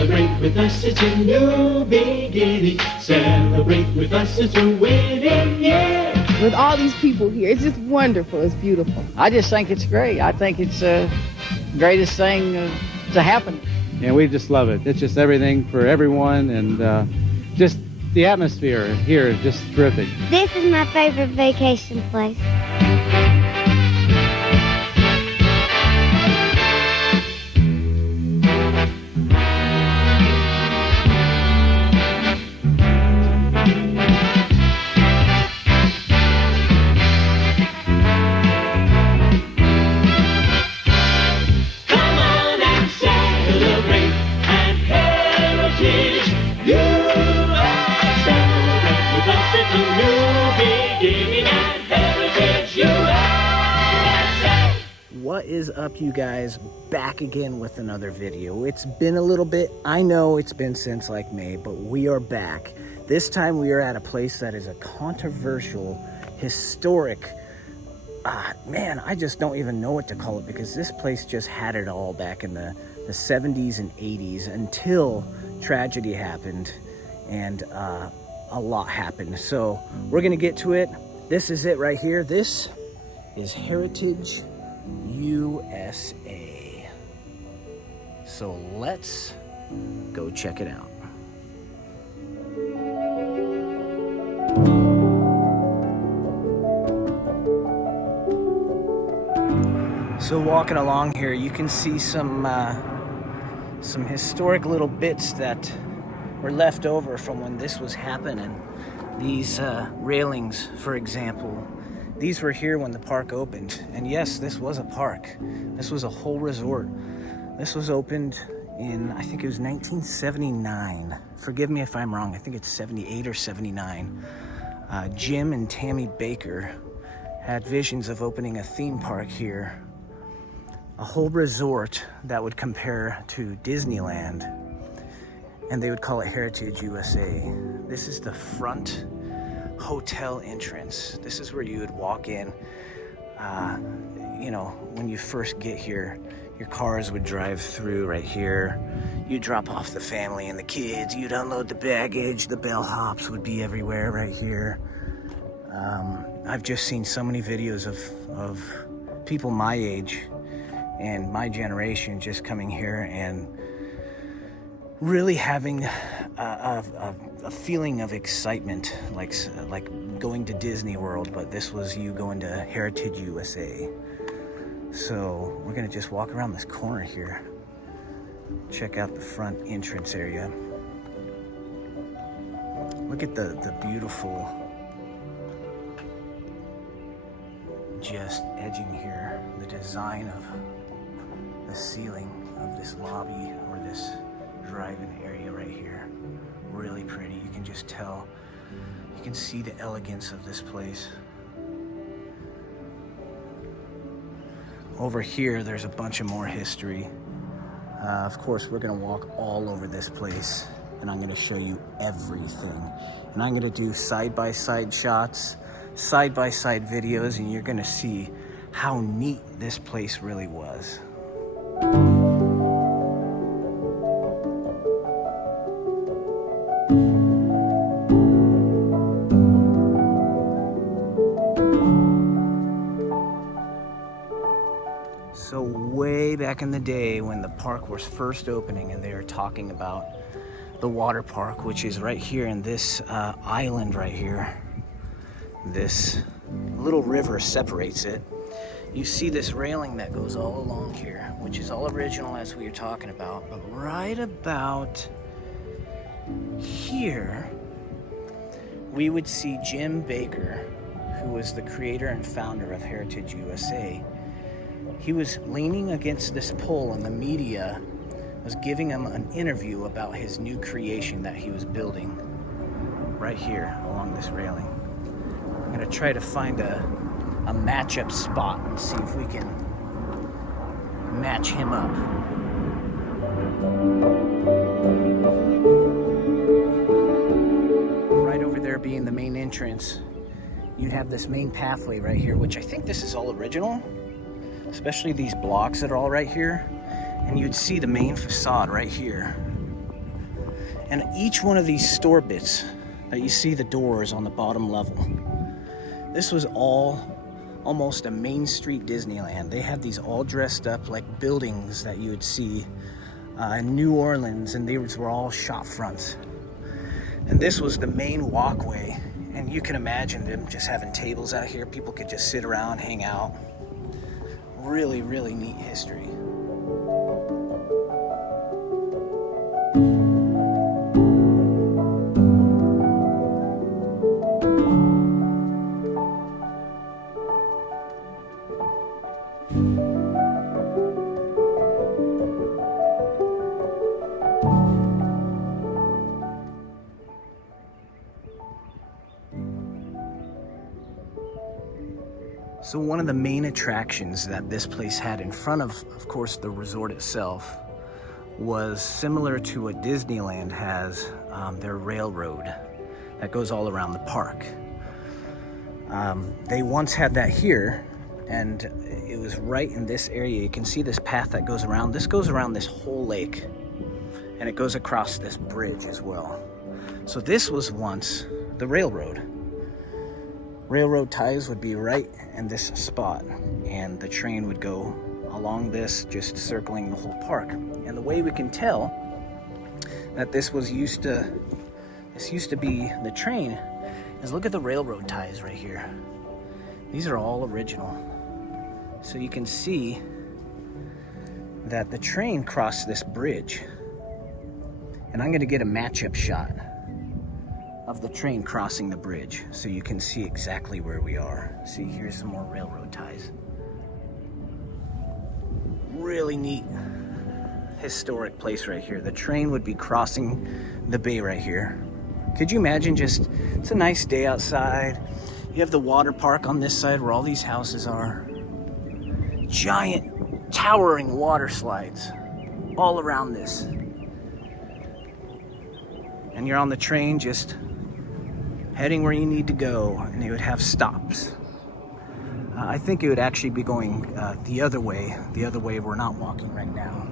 Celebrate with us, it's a new beginning. Celebrate with us, it's a winning year. With all these people here, it's just wonderful. It's beautiful. I just think it's great. I think it's the greatest thing to happen. And we just love it. It's just everything for everyone, and just the atmosphere here is just terrific. This is my favorite vacation place. What is up, you guys? Back again with another video. It's been a little bit, I know it's been since like May, but we are back. This time we are at a place that is a controversial, historic, man, I just don't even know what to call it, because this place just had it all back in the 70s and 80s until tragedy happened and a lot happened. So we're gonna get to it. This is it right here. This is Heritage USA. So let's go check it out. So walking along here, you can see some historic little bits that were left over from when this was happening. These railings, for example, these were here when the park opened. And yes, this was a park. This was a whole resort. This was opened in, I think it was 1979. Forgive me if I'm wrong. I think it's 78 or 79. Jim and Tammy Baker had visions of opening a theme park here. A whole resort that would compare to Disneyland. And they would call it Heritage USA. This is the front hotel entrance. This is where you would walk in. You know, when you first get here, your cars would drive through right here. You'd drop off the family and the kids. You'd unload the baggage. The bellhops would be everywhere right here. I've just seen so many videos of people my age and my generation just coming here and really having a feeling of excitement, like going to Disney World, but this was you going to Heritage USA. So we're gonna just walk around this corner here, check out the front entrance area. Look at the beautiful just edging here, the design of the ceiling of this lobby or this drive-in area right here. Really pretty. You can just tell, you can see the elegance of this place. Over here, there's a bunch of more history. Of course, we're gonna walk all over this place and I'm gonna show you everything. And I'm gonna do side-by-side shots, side-by-side videos, and you're gonna see how neat this place really was. So way back in the day when the park was first opening and they were talking about the water park, which is right here in this island right here. This little river separates it. You see this railing that goes all along here, which is all original as we were talking about. But right about here, we would see Jim Baker, who was the creator and founder of Heritage USA. He was leaning against this pole and the media was giving him an interview about his new creation that he was building right here along this railing. I'm gonna try to find a match-up spot and see if we can match him up. Right over there being the main entrance, you have this main pathway right here, which I think this is all original, especially these blocks that are all right here. And you'd see the main facade right here. And each one of these store bits that you see the doors on the bottom level, this was all almost a Main Street Disneyland. They had these all dressed up like buildings that you would see in New Orleans, and these were all shop fronts. And this was the main walkway, and you can imagine them just having tables out here. People could just sit around, hang out. Really, really neat history. So one of the main attractions that this place had in front of course, the resort itself, was similar to what Disneyland has, their railroad that goes all around the park. They once had that here, and it was right in this area. You can see this path that goes around. This goes around this whole lake, and it goes across this bridge as well. So this was once the railroad. Railroad ties would be right in this spot, and the train would go along this, just circling the whole park. And the way we can tell that this used to be the train is look at the railroad ties right here. These are all original. So you can see that the train crossed this bridge. And I'm going to get a matchup shot of the train crossing the bridge so you can see exactly where we are. See, here's some more railroad ties. Really neat historic place right here. The train would be crossing the bay right here. Could you imagine just, it's a nice day outside. You have the water park on this side where all these houses are. Giant, towering water slides all around this. And you're on the train just heading where you need to go, and they would have stops. I think it would actually be going the other way we're not walking right now.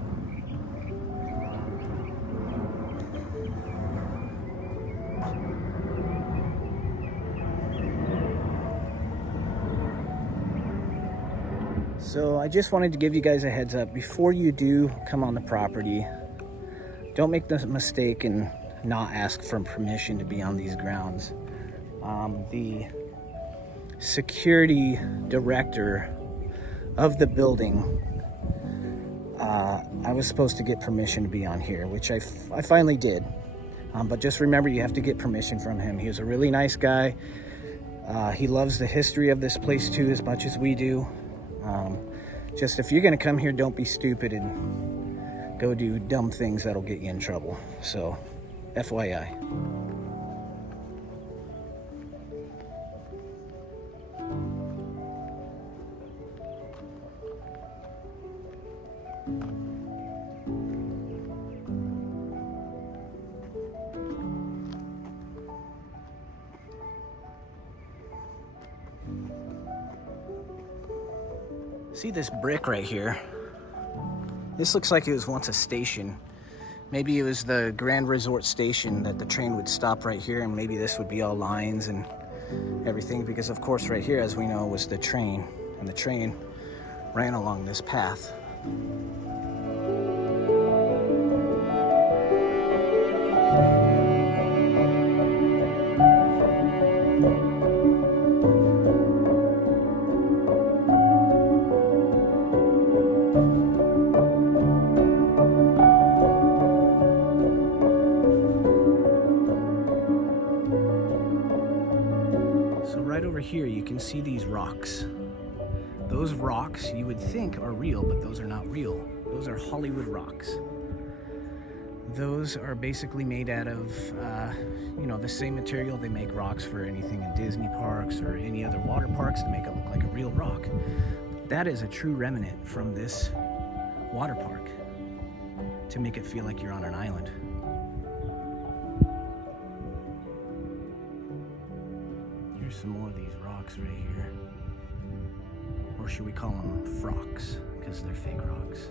So I just wanted to give you guys a heads up before you do come on the property. Don't make the mistake and not ask for permission to be on these grounds. The security director of the building, I was supposed to get permission to be on here, which I finally did. But just remember, you have to get permission from him. He was a really nice guy. He loves the history of this place too, as much as we do. Just if you're gonna come here, don't be stupid and go do dumb things that'll get you in trouble. So, FYI. See this brick right here? This looks like it was once a station. Maybe it was the Grand Resort station that the train would stop right here, and maybe this would be all lines and everything, because of course right here, as we know, was the train, and the train ran along this path. Here you can see these rocks. Those rocks you would think are real, but those are not real. Those are Hollywood rocks. Those are basically made out of the same material they make rocks for anything in Disney parks or any other water parks to make it look like a real rock. That is a true remnant from this water park to make it feel like you're on an island. Here's some more of these rocks right here. Or should we call them frocks, because they're fake rocks.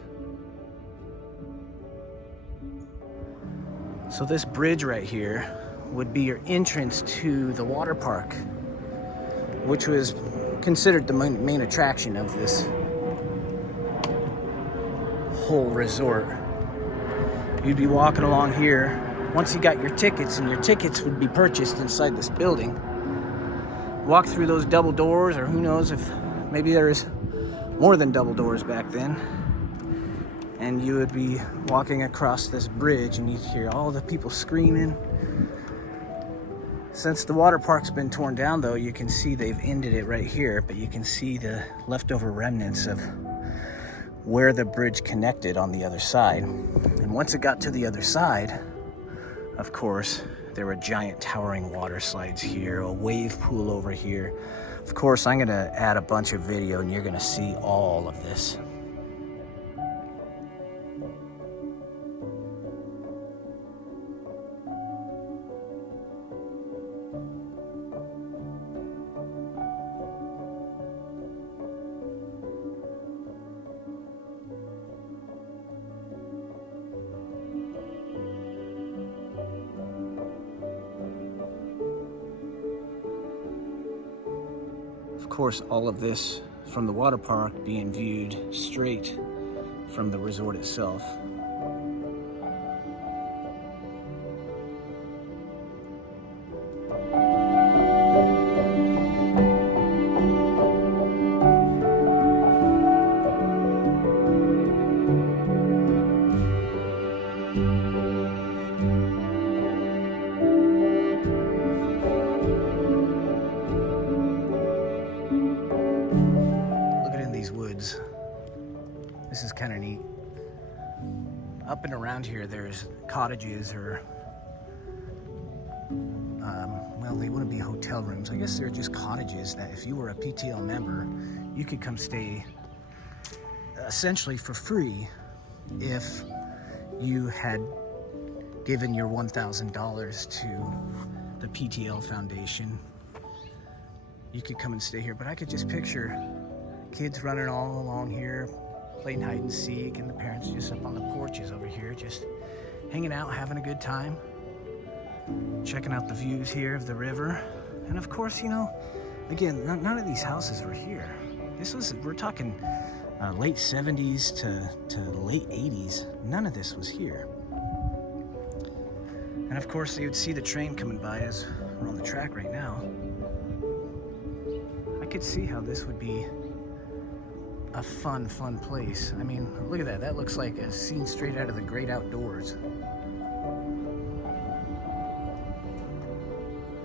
So this bridge right here would be your entrance to the water park, which was considered the main attraction of this whole resort. You'd be walking along here once you got your tickets, and your tickets would be purchased inside this building. Walk through those double doors, or who knows if maybe there is more than double doors back then, and you would be walking across this bridge and you'd hear all the people screaming. Since the water park's been torn down though, you can see they've ended it right here, but you can see the leftover remnants of where the bridge connected on the other side. And once it got to the other side, of course, there were giant towering water slides here, a wave pool over here. Of course, I'm gonna add a bunch of video and you're gonna see all of this. Of course, all of this from the water park being viewed straight from the resort itself. This is kind of neat. Up and around here there's cottages, or well, they wouldn't be hotel rooms. I guess they're just cottages that if you were a PTL member, you could come stay essentially for free if you had given your $1,000 to the PTL Foundation. You could come and stay here, but I could just picture kids running all along here, playing hide and seek, and the parents just up on the porches over here, just hanging out, having a good time, checking out the views here of the river. And of course, you know, again, none of these houses were here. We're talking late 70s to late 80s. None of this was here. And of course, you would see the train coming by as we're on the track right now. I could see how this would be a fun place. I mean, look at that. That looks like a scene straight out of the great outdoors.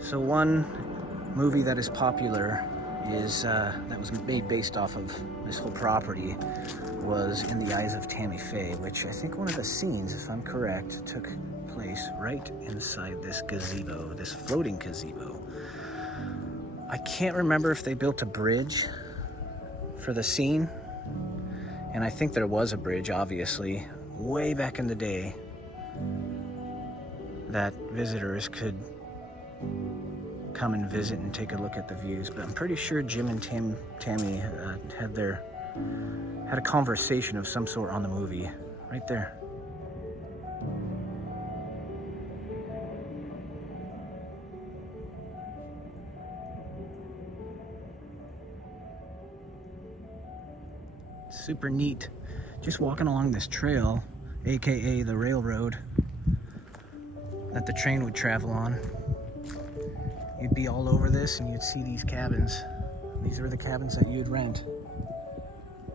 So one movie that is popular is that was made based off of this whole property was In the Eyes of Tammy Faye, which I think one of the scenes, if I'm correct, took place right inside this gazebo, this floating gazebo. I can't remember if they built a bridge for the scene, and I think there was a bridge, obviously, way back in the day that visitors could come and visit and take a look at the views. But I'm pretty sure Jim and Tammy had a conversation of some sort on the movie right there. Super neat. Just walking along this trail, aka the railroad that the train would travel on. You'd be all over this and you'd see these cabins. These were the cabins that you'd rent,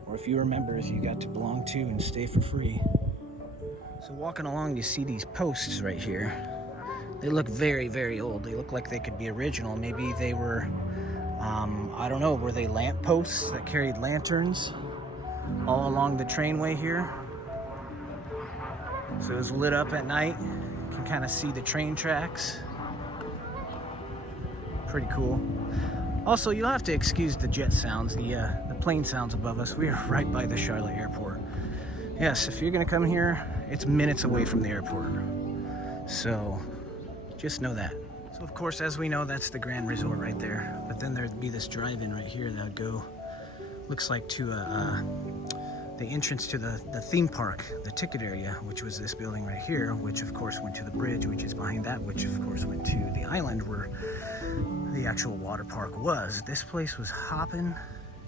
or if you were members, you got to belong to and stay for free. So walking along, you see these posts right here. They look very, very old. They look like they could be original. Maybe they were, I don't know, were they lamp posts that carried lanterns all along the trainway here? So it was lit up at night. You can kind of see the train tracks. Pretty cool. Also, you'll have to excuse the jet sounds, the plane sounds above us. We are right by the Charlotte airport. Yes, if you're gonna come here, it's minutes away from the airport. So just know that. So of course, as we know, that's the Grand Resort right there. But then there'd be this drive-in right here that would go, looks like to the entrance to the theme park, the ticket area, which was this building right here, which of course went to the bridge, which is behind that, which of course went to the island where the actual water park was. This place was hopping,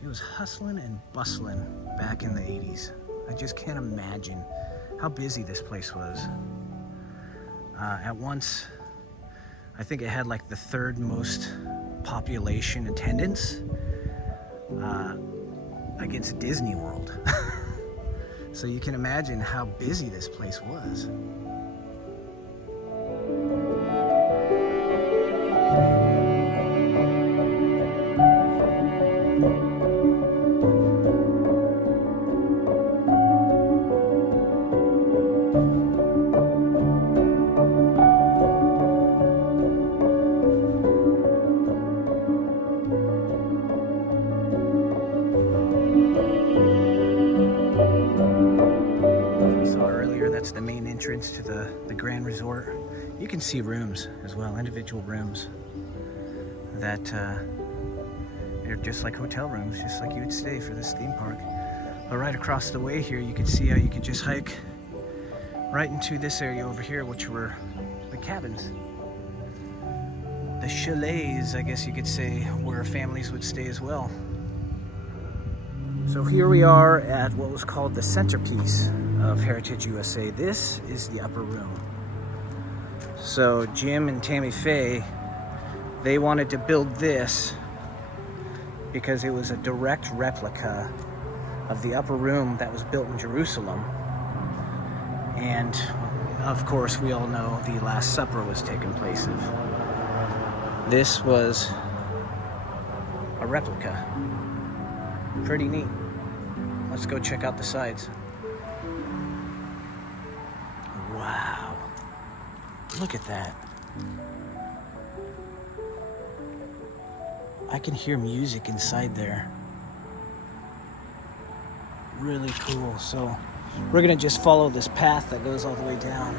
it was hustling and bustling back in the 80s. I just can't imagine how busy this place was. At once, I think it had like the third most population attendance against Disney World. So you can imagine how busy this place was. That's the main entrance to the Grand Resort. You can see rooms as well, individual rooms that they're just like hotel rooms, just like you would stay for this theme park. But right across the way here, you can see how you could just hike right into this area over here, which were the cabins. The chalets, I guess you could say, where families would stay as well. So here we are at what was called the centerpiece of Heritage USA. This is the upper room. So Jim and Tammy Faye, they wanted to build this because it was a direct replica of the upper room that was built in Jerusalem. And of course, we all know the Last Supper was taking place of. This was a replica. Pretty neat. Let's go check out the sides. Wow. Look at that. I can hear music inside there. Really cool. So we're gonna just follow this path that goes all the way down.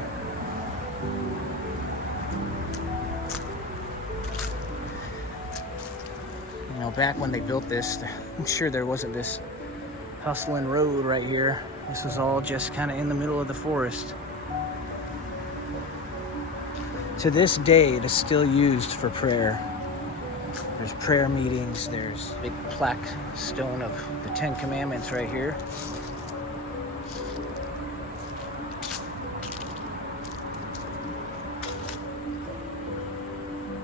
You know, back when they built this, I'm sure there wasn't this hustling road right here. This was all just kind of in the middle of the forest. To this day, it is still used for prayer. There's prayer meetings, there's a big plaque stone of the 10 Commandments right here.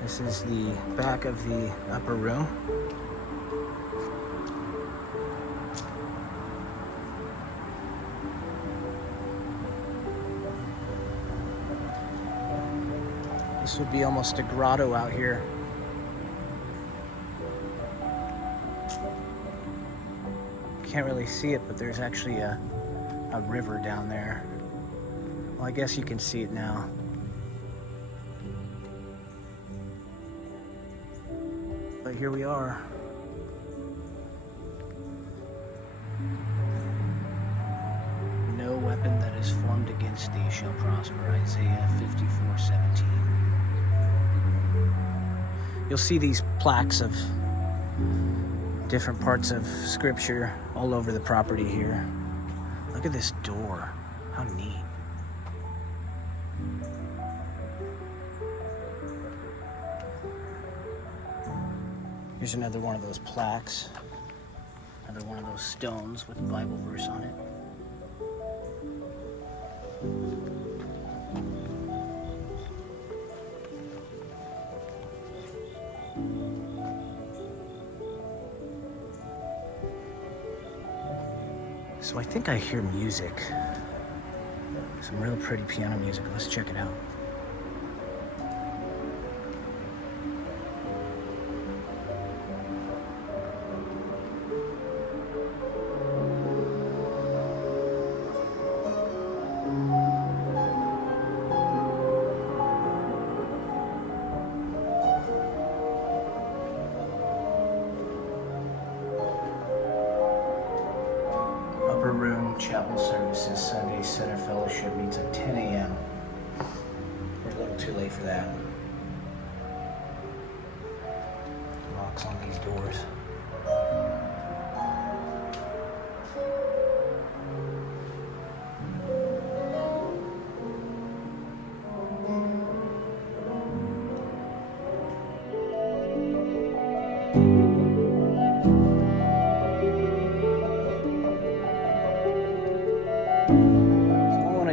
This is the back of the upper room. This would be almost a grotto out here. Can't really see it, but there's actually a river down there. Well, I guess you can see it now. But here we are. No weapon that is formed against thee shall prosper. Isaiah 54:17. You'll see these plaques of different parts of scripture all over the property here. Look at this door. How neat. Here's another one of those plaques. Another one of those stones with a Bible verse on it. So I think I hear music. Some real pretty piano music. Let's check it out. Upper room, chapel services, Sunday center fellowship meets at 10 a.m. We're a little too late for that. Locks on these doors.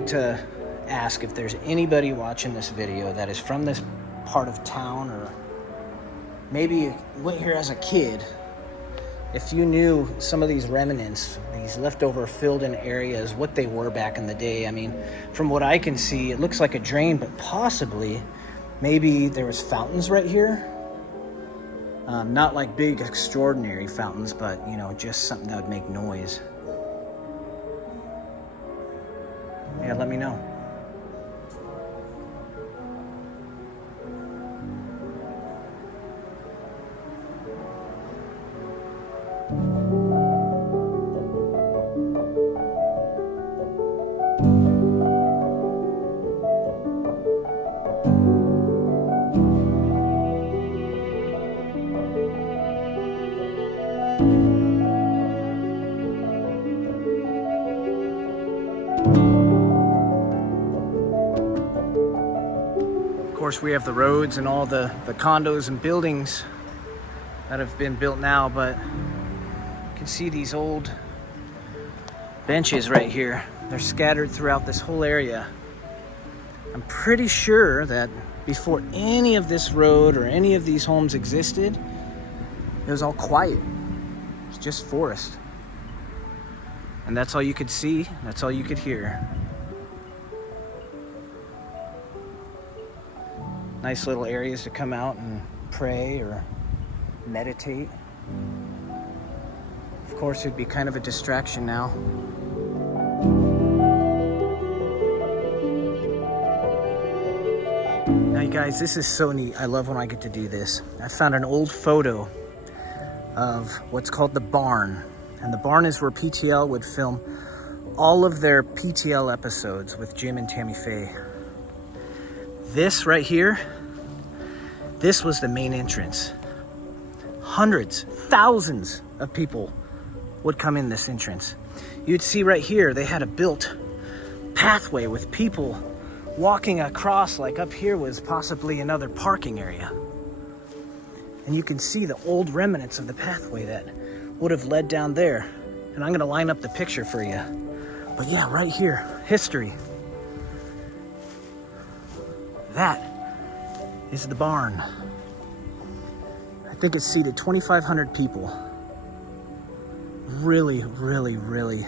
like to ask if there's anybody watching this video that is from this part of town, or maybe went here as a kid. If you knew some of these remnants, these leftover filled-in areas, what they were back in the day. I mean, from what I can see, it looks like a drain, but possibly, maybe there was fountains right here. Not like big, extraordinary fountains, but, you know, just something that would make noise. Yeah, let me know. Of course, we have the roads and all the condos and buildings that have been built now, but you can see these old benches right here. They're scattered throughout this whole area. I'm pretty sure that before any of this road or any of these homes existed, it was all quiet. It's just forest. And that's all you could see, that's all you could hear. Nice little areas to come out and pray or meditate. Of course, it'd be kind of a distraction now. Now, you guys, this is so neat. I love when I get to do this. I found an old photo of what's called the barn. And the barn is where PTL would film all of their PTL episodes with Jim and Tammy Faye. This right here, this was the main entrance. Hundreds, thousands of people would come in this entrance. You'd see right here, they had a built pathway with people walking across, like up here was possibly another parking area. And you can see the old remnants of the pathway that would have led down there. And I'm gonna line up the picture for you. But yeah, right here, history. That is the barn. I think it seated 2,500 people. Really, really, really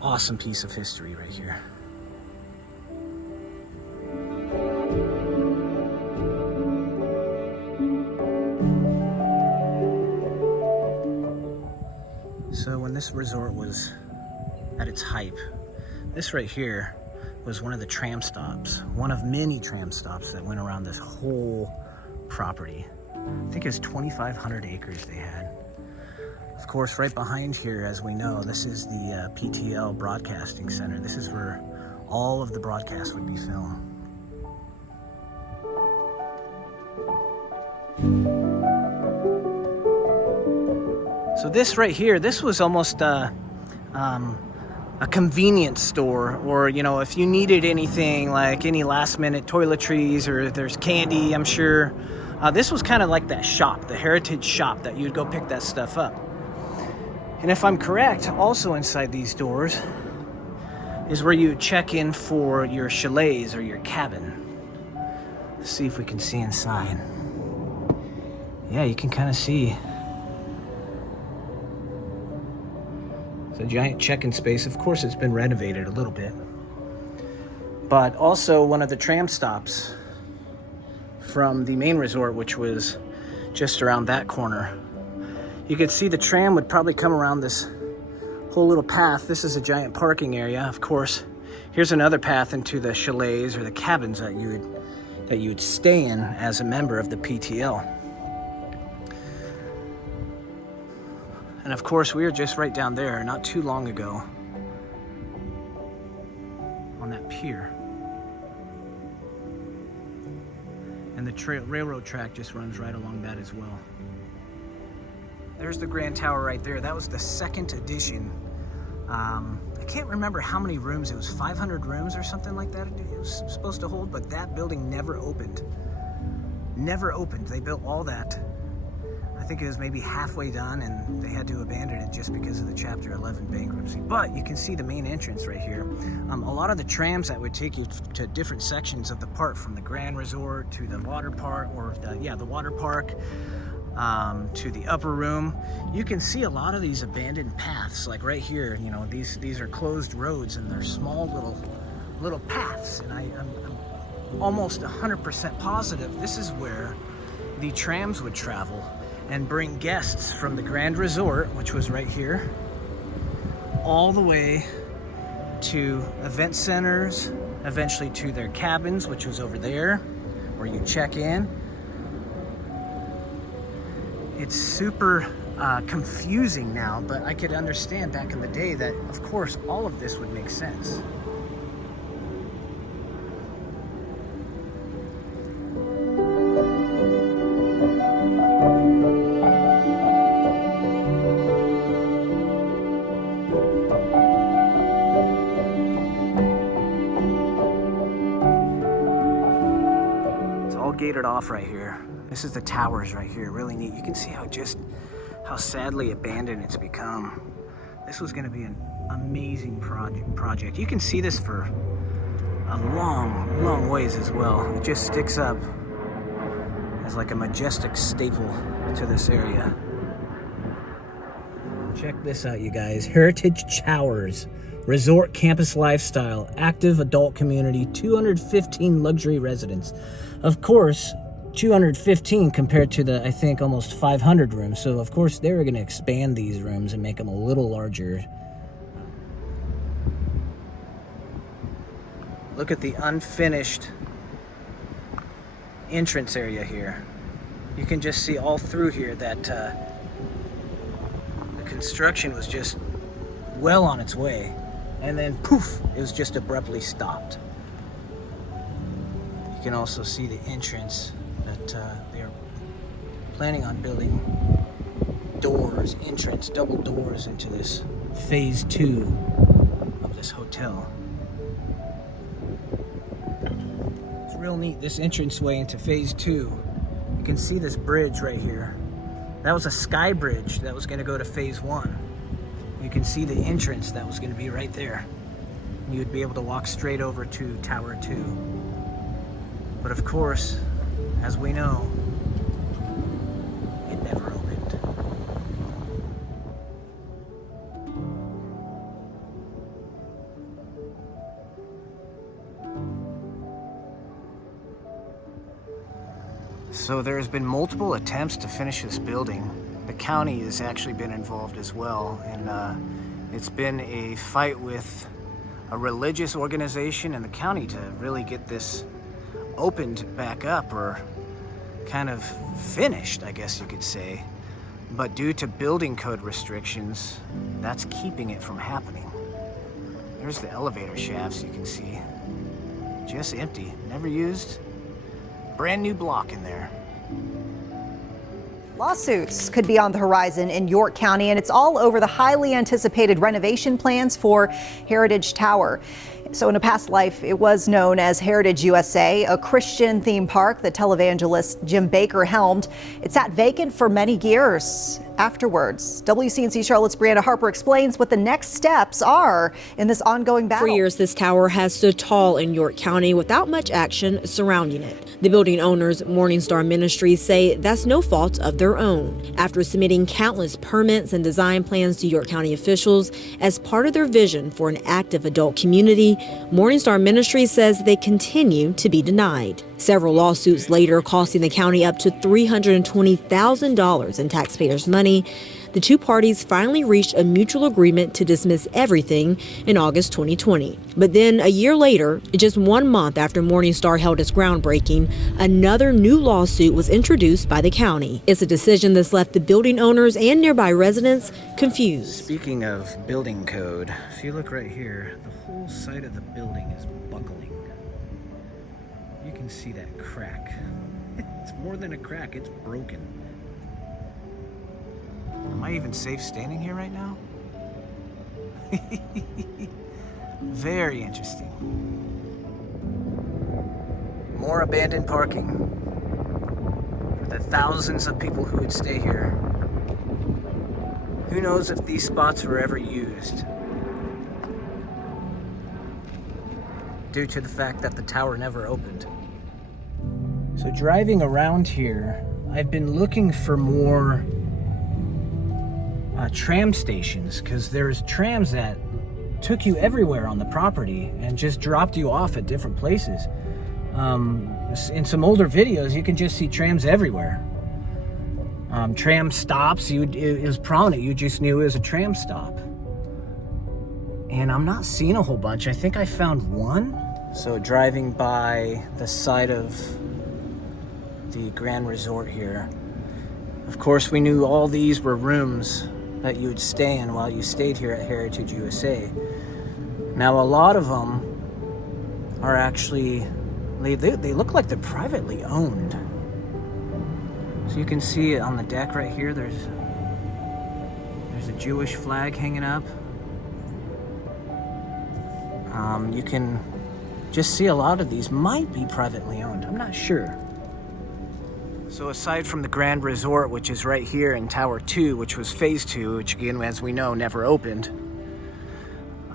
awesome piece of history right here. So when this resort was at its height, this right here was one of the tram stops, one of many tram stops that went around this whole property. I think it was 2,500 acres they had. Of course, right behind here, as we know, this is the PTL Broadcasting Center. This is where all of the broadcasts would be filmed. So this right here, this was almost a convenience store, or, you know, if you needed anything like any last minute toiletries or there's candy, I'm sure. This was kind of like that shop, the heritage shop that you'd go pick that stuff up. And if I'm correct, also inside these doors is where you check in for your chalets or your cabin. Let's see if we can see inside. Yeah, you can kind of see. It's a giant check-in space. Of course, it's been renovated a little bit. But also one of the tram stops from the main resort, which was just around that corner. You could see the tram would probably come around this whole little path. This is a giant parking area. Of course, here's another path into the chalets or the cabins that you would stay in as a member of the PTL. And of course, we were just right down there not too long ago on that pier. And the railroad track just runs right along that as well. There's the Grand Tower right there. That was the second edition. I can't remember how many rooms. It was 500 rooms or something like that it was supposed to hold, but that building never opened. Never opened. They built all that, I think it was maybe halfway done, and they had to abandon it just because of the Chapter 11 bankruptcy. But you can see the main entrance right here. A lot of the trams that would take you to different sections of the park, from the Grand Resort to the water park, or the water park, to the upper room, you can see a lot of these abandoned paths. Like right here, you know, these are closed roads, and they're small little paths. And I'm almost 100% positive this is where the trams would travel and bring guests from the Grand Resort, which was right here, all the way to event centers, eventually to their cabins, which was over there, where you check in. It's super confusing now, but I could understand back in the day that, of course, all of this would make sense. Gated off right here. This is the towers right here. Really neat. You can see how sadly abandoned it's become. This was going to be an amazing project. You can see this for a long ways as well. It just sticks up as like a majestic staple to this area. Check this out, you guys. Heritage Towers, resort campus lifestyle, active adult community, 215 luxury residents. Of course, 215 compared to the, I think, almost 500 rooms. So, of course, they were going to expand these rooms and make them a little larger. Look at the unfinished entrance area here. You can just see all through here that the construction was just well on its way. And then, poof, it was just abruptly stopped. You can also see the entrance that they're planning on building doors, double doors into this phase 2 of this hotel. It's real neat, this entranceway into phase 2. You can see this bridge right here. That was a sky bridge that was going to go to phase 1. You can see the entrance that was going to be right there. You would be able to walk straight over to Tower 2. But of course, as we know, it never opened. So there's been multiple attempts to finish this building. The county has actually been involved as well, and it's been a fight with a religious organization and the county to really get this opened back up, or kind of finished, I guess you could say. But due to building code restrictions, that's keeping it from happening. There's the elevator shafts, you can see. Just empty, never used. Brand new block in there. Lawsuits could be on the horizon in York County, and it's all over the highly anticipated renovation plans for Heritage Tower. So in a past life, it was known as Heritage USA, a Christian theme park that televangelist Jim Baker helmed. It sat vacant for many years afterwards. WCNC Charlotte's Brianna Harper explains what the next steps are in this ongoing battle. For years, this tower has stood tall in York County without much action surrounding it. The building owners, Morningstar Ministries, say that's no fault of their own. After submitting countless permits and design plans to York County officials as part of their vision for an active adult community, Morningstar Ministries says they continue to be denied. Several lawsuits later, costing the county up to $320,000 in taxpayers' money, the two parties finally reached a mutual agreement to dismiss everything in August 2020. But then a year later, just 1 month after Morningstar held its groundbreaking, another new lawsuit was introduced by the county. It's a decision that's left the building owners and nearby residents confused. Speaking of building code, if you look right here, the whole side of the building is buckling. You can see that crack. It's more than a crack, it's broken. Am I even safe standing here right now? Very interesting. More abandoned parking for the thousands of people who would stay here. Who knows if these spots were ever used, due to the fact that the tower never opened. So driving around here, I've been looking for more tram stations, because there's trams that took you everywhere on the property and just dropped you off at different places. In some older videos, you can just see trams everywhere. Tram stops, it was prominent, you just knew it was a tram stop. And I'm not seeing a whole bunch. I think I found one. So driving by the side of the Grand Resort here, of course we knew all these were rooms that you would stay in while you stayed here at Heritage USA. Now a lot of them are actually, they look like they're privately owned. So you can see it on the deck right here, there's a Jewish flag hanging up. You can just see a lot of these might be privately owned, I'm not sure. So aside from the Grand Resort, which is right here in Tower 2, which was Phase 2, which again, as we know, never opened,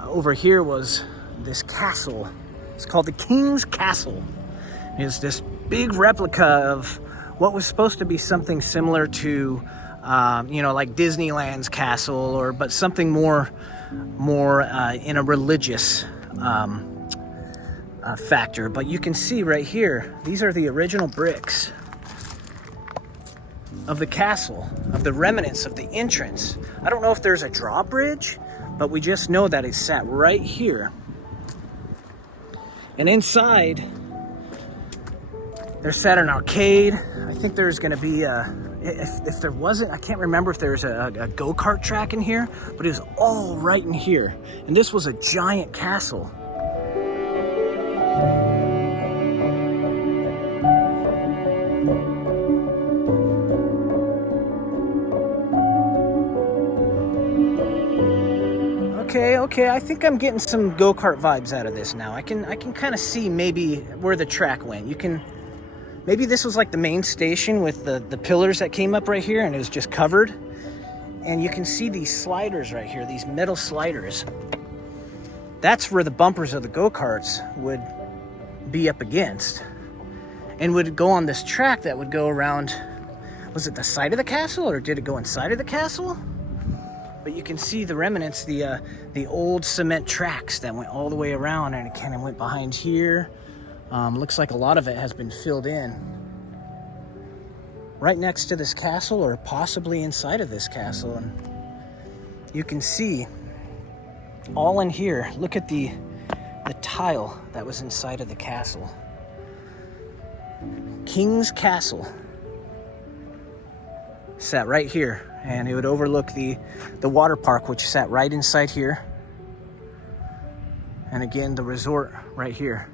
over here was this castle. It's called the King's Castle. It's this big replica of what was supposed to be something similar to, you know, like Disneyland's castle, but something more in a religious factor. But you can see right here, these are the original bricks of the castle, of the remnants of the entrance. I don't know if there's a drawbridge, but we just know that it sat right here. And inside, there's sat an arcade. I think there's gonna be if there wasn't, I can't remember if there's a go-kart track in here, but it was all right in here. And this was a giant castle. Okay, I think I'm getting some go-kart vibes out of this now. I can kind of see maybe where the track went. Maybe this was like the main station with the pillars that came up right here and it was just covered. And you can see these sliders right here, these metal sliders. That's where the bumpers of the go-karts would be up against and would go on this track that would go around. Was it the side of the castle or did it go inside of the castle? But you can see the remnants, the old cement tracks that went all the way around, and it kind of went behind here. Looks like a lot of it has been filled in. Right next to this castle, or possibly inside of this castle. And you can see all in here, look at the tile that was inside of the castle. King's Castle. Sat right here. And it would overlook the water park, which sat right inside here. And again, the resort right here.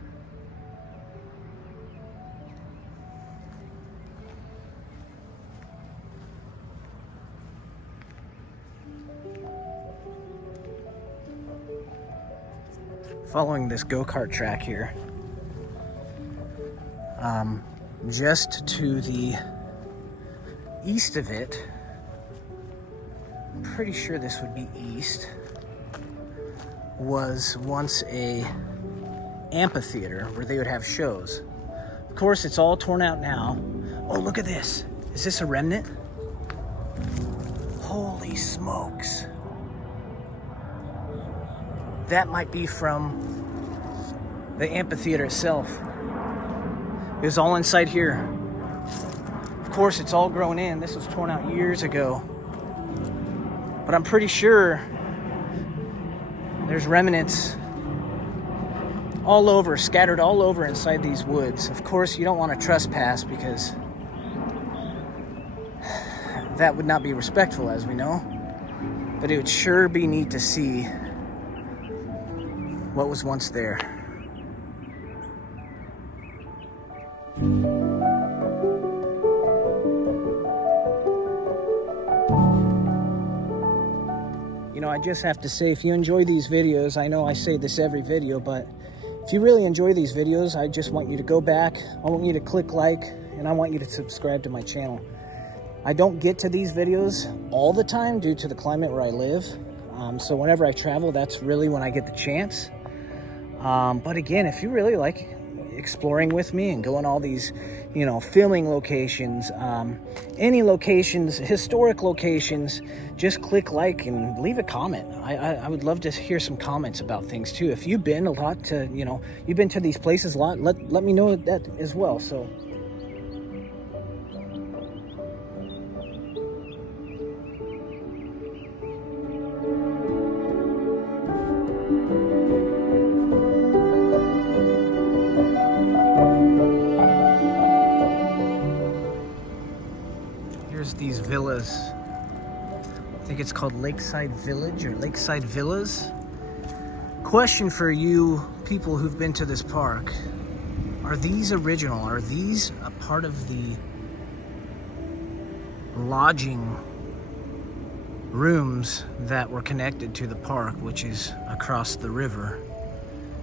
Following this go-kart track here. Just to the east of it, I'm pretty sure this would be east, was once a amphitheater where they would have shows. Of course, it's all torn out now. Oh, look at this. Is this a remnant? Holy smokes. That might be from the amphitheater itself. It was all inside here. Of course, it's all grown in. This was torn out years ago. But I'm pretty sure there's remnants all over, scattered all over inside these woods. Of course, you don't want to trespass because that would not be respectful, as we know. But it would sure be neat to see what was once there. You know, I just have to say, if you enjoy these videos, I know I say this every video, but If you really enjoy these videos, I just want you to go back. I want you to click like, and I want you to subscribe to my channel. I don't get to these videos all the time due to the climate where I live. So whenever I travel, that's really when I get the chance. But again, if you really like exploring with me and going all these, you know, filming locations, any locations, historic locations, just click like and leave a comment. I would love to hear some comments about things too. If you've been a lot to, you know, you've been to these places a lot, let me know that as well. So here's these villas. I think it's called Lakeside Village or Lakeside Villas. Question for you people who've been to this park. Are these original? Are these a part of the lodging rooms that were connected to the park, which is across the river?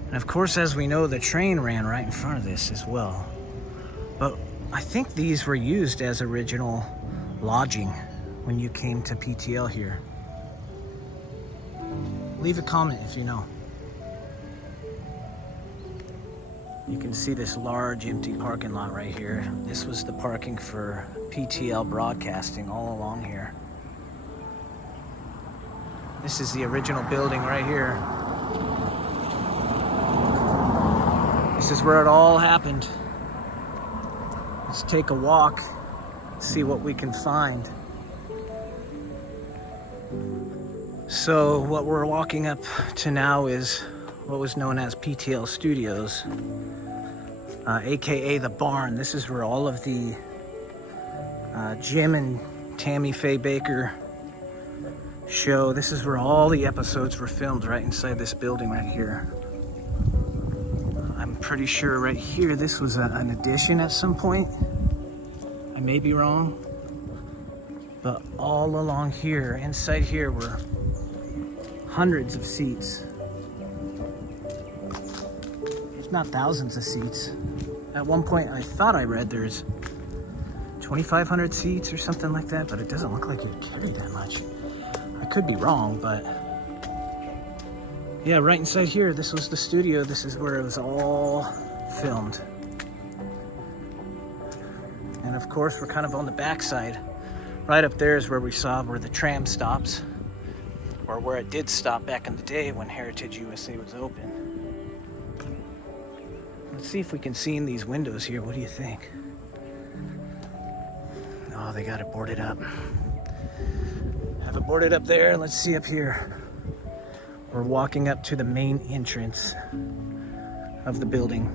And of course, as we know, the train ran right in front of this as well. But I think these were used as original lodging when you came to PTL here. Leave a comment if you know. You can see this large empty parking lot right here. This was the parking for PTL Broadcasting all along here. This is the original building right here. This is where it all happened. Let's take a walk, see what we can find. So what we're walking up to now is what was known as PTL Studios, aka the barn. This is where all of the Jim and Tammy Faye Baker show, this is where all the episodes were filmed, right inside this building right here. I'm pretty sure right here this was an addition at some point. I may be wrong, but all along here, inside here, were hundreds of seats, if not thousands of seats. At one point I thought I read there's 2,500 seats or something like that, but it doesn't look like it carried that much. I could be wrong, but yeah, right inside here, this was the studio. This is where it was all filmed. And of course, we're kind of on the backside. Right up there is where we saw where the tram stops, or where it did stop back in the day when Heritage USA was open. Let's see if we can see in these windows here. What do you think? Oh, they got it boarded up. Have it boarded up there. Let's see up here. We're walking up to the main entrance of the building.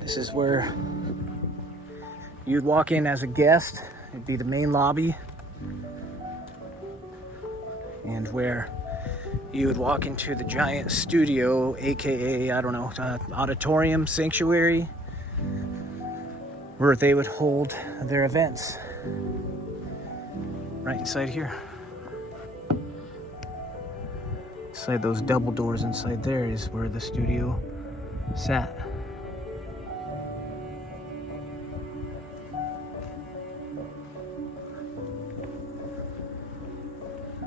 This is where you'd walk in as a guest. It'd be the main lobby. And where you would walk into the giant studio, aka, I don't know, auditorium, sanctuary, where they would hold their events. Right inside here. Inside those double doors inside there is where the studio sat.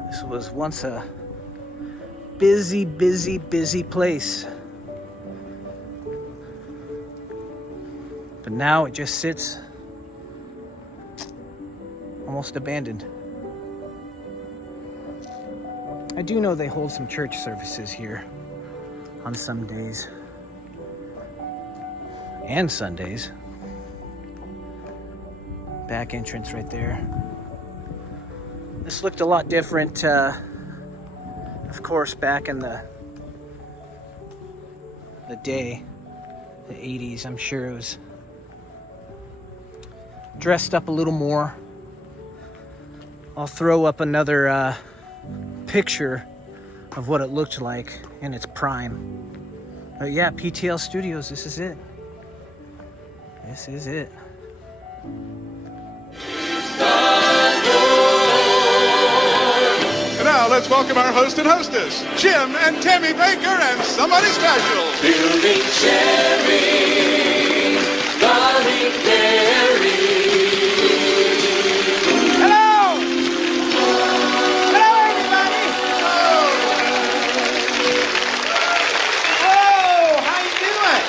This was once a busy, busy, busy place. But now it just sits almost abandoned. I do know they hold some church services here on some days and Sundays. Back entrance right there. This looked a lot different, of course, back in the day, the 80s. I'm sure it was dressed up a little more. I'll throw up another picture of what it looked like in its prime. But yeah, PTL Studios, this is it. This is it. And now let's welcome our host and hostess, Jim and Tammy Baker, and somebody special. Building Cherry, Golly Berry. Hello! Hello, everybody! Hello! How you doing?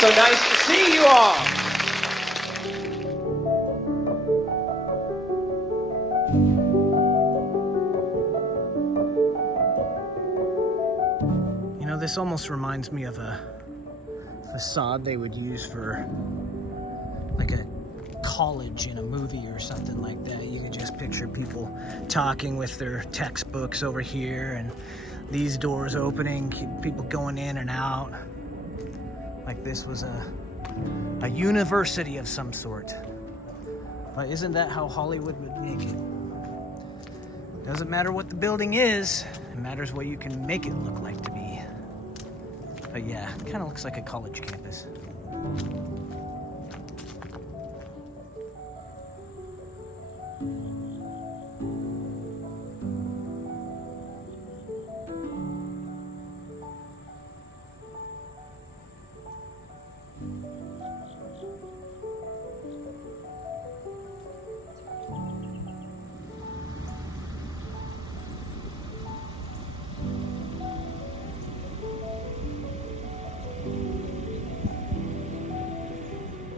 So nice to see you all. You know, this almost reminds me of a facade they would use for like a college in a movie or something like that. You can just picture people talking with their textbooks over here and these doors opening, people going in and out. Like this was a university of some sort. But isn't that how Hollywood would make it? Doesn't matter what the building is, it matters what you can make it look like to be. But yeah, it kind of looks like a college campus.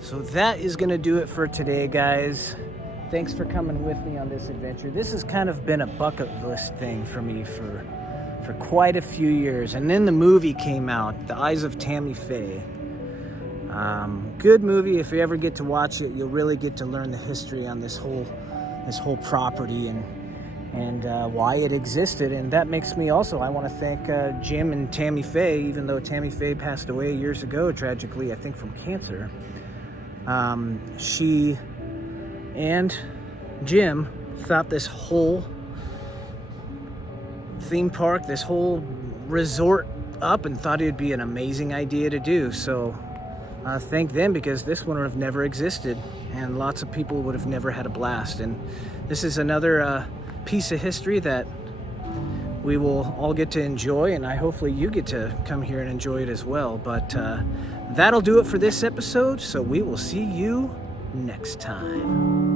So that is going to do it for today, guys. Thanks for coming with me on this adventure. This has kind of been a bucket list thing for me for quite a few years. And then the movie came out, The Eyes of Tammy Faye. Good movie. If you ever get to watch it, you'll really get to learn the history on this whole property and why it existed. And that makes me also, I want to thank Jim and Tammy Faye, even though Tammy Faye passed away years ago, tragically, I think from cancer. She and Jim thought this whole theme park, this whole resort up, and thought it would be an amazing idea to do. So thank them, because this one would have never existed and lots of people would have never had a blast. And this is another piece of history that we will all get to enjoy, and hopefully you get to come here and enjoy it as well. But that'll do it for this episode, so we will see you next time.